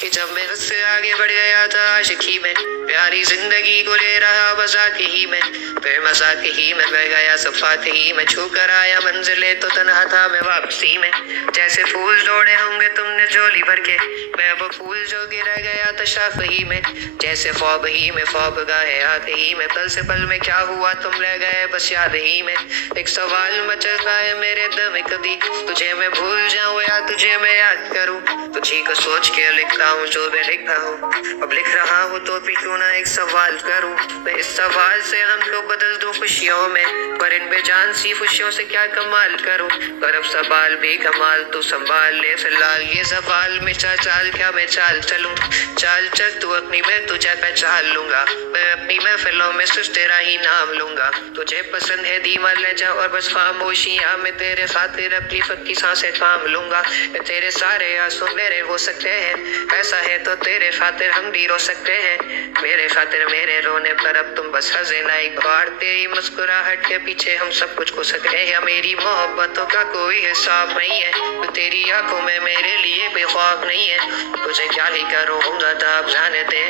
कि जब मैं उससे आगे बढ़ गया था आशिकी में, प्यारी जिंदगी को ले रहा मजाक ही में, फिर मजाक ही में बह गया सफात ही में, छू कर आया मंजिले तो तन्हा था मैं वापसी में। जैसे फूल जोड़े होंगे तुमने झोली भर के, मैं वो फूल जो गिर गया था शाख ही में, जैसे ख्वाब ही में ख्वाब गाए याद ही में, पल से पल में क्या हुआ तुम रह गए बस याद ही में। एक सवाल मचलता है मेरे दिल में, कभी तुझे मैं भूल जाऊं या तुझे मैं याद करूं, तुझी को सोच के लिखता हूँ जो मैं लिखता हूँ। अब लिख रहा हूँ तो भी क्यों ना एक सवाल करूँ, मैं इस सवाल से हम लोग बदल दूं खुशियों में, पर इन बेजान सी खुशियों से क्या कमाल करूँ। पर अब सवाल भी कमाल तू संभाल ले फिलहाल, ये सवाल में चाल क्या मैं चाल चलूं, चाल चल तू अपनी मैं तुझे पहचान लूंगा, मैं अपनी महफिलों में सिर्फ तेरा ही नाम लूंगा। तुझे पसंद है धीमा लहजा और बस खामोशियां, मैं तेरे खातिर अपनी फक्की सांसें थाम लूंगा। तेरे सारे आंसू मेरे हो सकते हैं, ऐसा है तो तेरे खातिर हम भी रो सकते हैं, मेरे खातिर मेरे रोने पर अब तुम बस हंसे ना एक बार, तेरी मुस्कुराहट के पीछे हम सब कुछ खो सकते हैं। या मेरी मोहब्बतों का कोई हिसाब नहीं है, तो तेरी आंखों में मेरे लिए बेख्वाब नहीं है, तुझे क्या ही करूँगा तब जाने दे,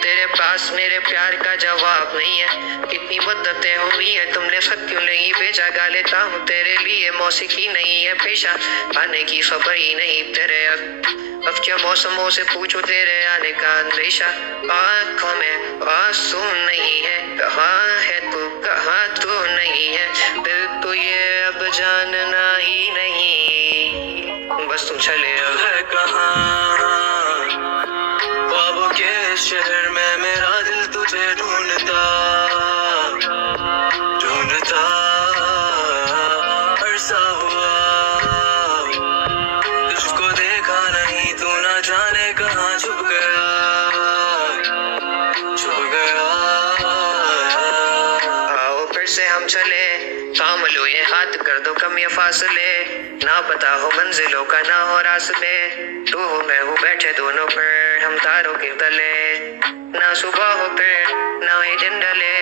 तेरे पास मेरे प्यार का जवाब नहीं है। कितनी मुद्दतें हुई है तुमने खत क्यों नहीं भेजा, गा लेता हूँ तेरे लिए मौसीकी नहीं है पेशा, आने की खबर ही नहीं तेरे अब क्या मौसमों से पूछो तेरे आने का अंदेशा, आँखों में आंसू नहीं है, कहाँ है तू कहाँ तू नहीं है, दिल तो ये अब जानना ही नहीं, बस तू चले अब है कहाँ ख्वाबों के शहर में मेरा दिल तुझे ढूंढता ढूंढता अरसा हुआ, तुझको देखा नहीं तू ना जाने कहाँ छुप गया छुप गया। आओ फिर से हम चले, थाम लो ये हाथ कर दो कम ये फासले, ना पता हो मंजिलों का ना हो रास्ते, तू हो मैं हूँ बैठे दोनों पर हम तारों के तले, ना सुबह हो फिर ना ही दिन ढले,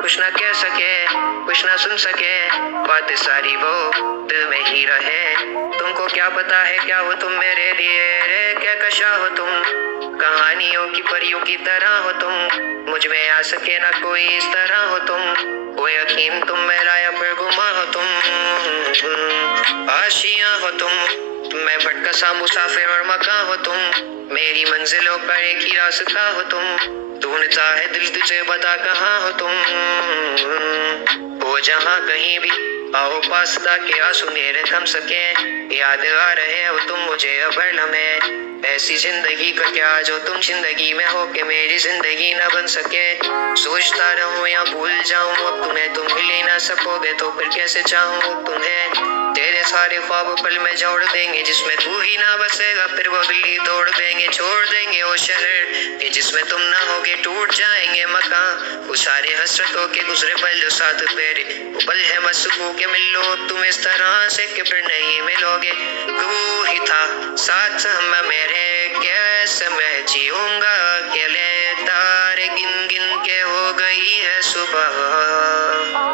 कुछ ना कह सके कुछ ना सुन सके, बातें सारी वो दिल में ही रहे, तुमको क्या पता है क्या हो तुम मेरे लिए रे, क्या कशा हो तुम कहानियों की परियों की तरह हो तुम, मुझ में आ सके ना कोई इस तरह हो तुम, वो यकीन तुम मेरा या फिर गुमा हो तुम, आशियां हो तुम, मैं भटका सा मुसाफिर और मकां हो तुम, मेरी मंजिलों पर एक ही रास्ता हो तुम, ढूंढता है दिल तुझे बता कहाँ हो तुम, वो जहाँ कहीं भी आओ पास ताकि आंसू मेरे थम सके, याद आ रहे हो तुम मुझे अब हर लम्हे, ऐसी जिंदगी का क्या जो तुम जिंदगी में हो के मेरी जिंदगी न बन सके, सोचता रहूं या भूल जाऊं अब तुम्हें तुम मिल ही ना सकोगे तो फिर कैसे चाहूं तुम्हें, तेरे सारे ख्वाब पल में जोड़ देंगे जिसमें तू ही ना बसेगा, फिर वो दिल्ली तोड़ देंगे छोड़ देंगे वो शहर कि जिसमें तुम ना होगे, टूट जाएंगे मकान वो सारे हसरतों के गुजरे पल जो साथ तेरे, वो पल है मसकू के मिलो तुम इस तरह से कि फिर नहीं मिलोगे, तू ही था साथ हम मेरे, कैसे मैं जीऊंगा अकेले, तारे गिन गिन के हो गई है सुबह।